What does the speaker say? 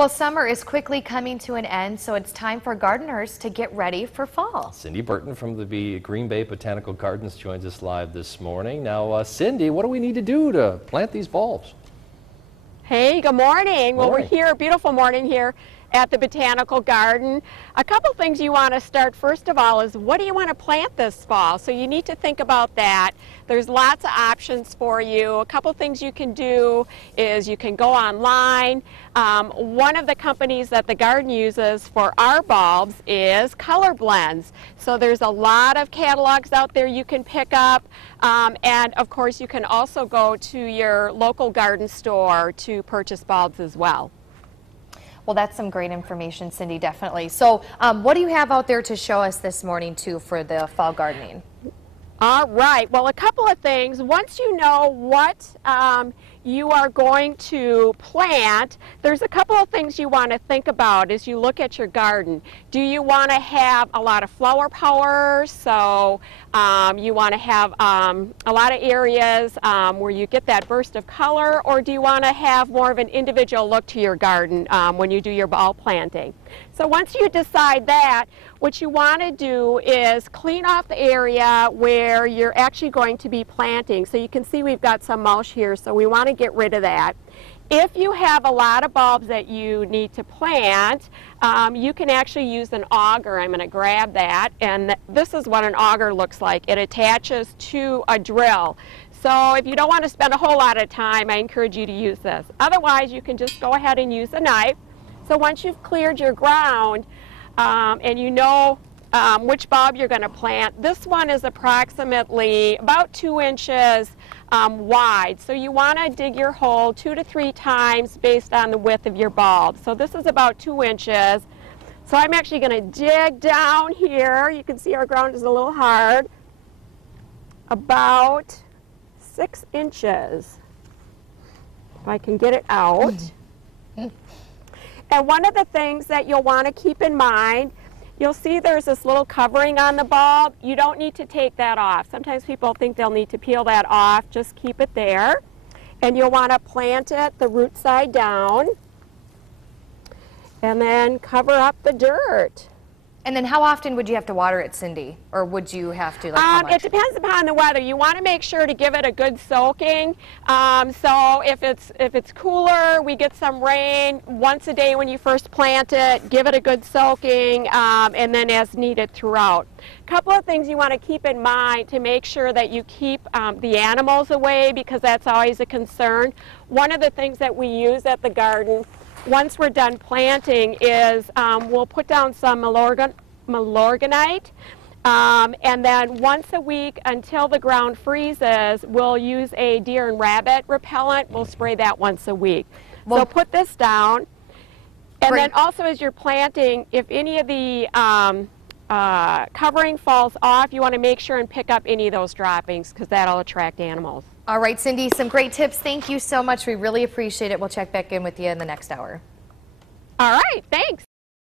Well, summer is quickly coming to an end, so it's time for gardeners to get ready for fall. Cindy Burton from the Green Bay Botanical Gardens joins us live this morning. Now, Cindy, what do we need to do to plant these bulbs? Hey, good morning. Well, Morning. we're here, beautiful morning here at the Botanical Garden. A couple things you want to start first of all is what do you want to plant this fall? So you need to think about that. There's lots of options for you. A couple things you can do is you can go online. One of the companies that the garden uses for our bulbs is Color Blends. So there's a lot of catalogs out there you can pick up. And of course you can also go to your local garden store to purchase bulbs as well. Well, that's some great information, Cindy, definitely. So what do you have out there to show us this morning, too, for the fall gardening? All right. Well, a couple of things. Once you know what you are going to plant, there's a couple of things you want to think about as you look at your garden. Do you want to have a lot of flower power? So you want to have a lot of areas where you get that burst of color, or do you want to have more of an individual look to your garden when you do your bulb planting? So once you decide that, what you want to do is clean off the area where you're actually going to be planting. So you can see we've got some mulch here, so we want to get rid of that. If you have a lot of bulbs that you need to plant, you can actually use an auger. I'm going to grab that, and this is what an auger looks like. It attaches to a drill. So if you don't want to spend a whole lot of time, I encourage you to use this. Otherwise, you can just go ahead and use a knife. So once you've cleared your ground and you know which bulb you're going to plant, this one is approximately about 2 inches wide. So you want to dig your hole 2 to 3 times based on the width of your bulb. So this is about 2 inches. So I'm actually going to dig down here. You can see our ground is a little hard. About 6 inches. If I can get it out. And one of the things that you'll want to keep in mind, you'll see there's this little covering on the bulb. You don't need to take that off. Sometimes people think they'll need to peel that off. Just keep it there. And you'll want to plant it the root side down. And then cover up the dirt. And then how often would you have to water it, Cindy? Or would you have to, like, how much? It depends upon the weather. You want to make sure to give it a good soaking. So if it's cooler, we get some rain once a day when you first plant it. Give it a good soaking, and then as needed throughout. A couple of things you want to keep in mind to make sure that you keep the animals away, because that's always a concern. One of the things that we use at the garden once we're done planting is we'll put down some Milorganite, and then once a week until the ground freezes, we'll use a deer and rabbit repellent. We'll spray that once a week. So put this down, and then also as you're planting, if any of the covering falls off, you want to make sure and pick up any of those droppings, because that'll attract animals. All right, Cindy, some great tips. Thank you so much. We really appreciate it. We'll check back in with you in the next hour. All right, thanks.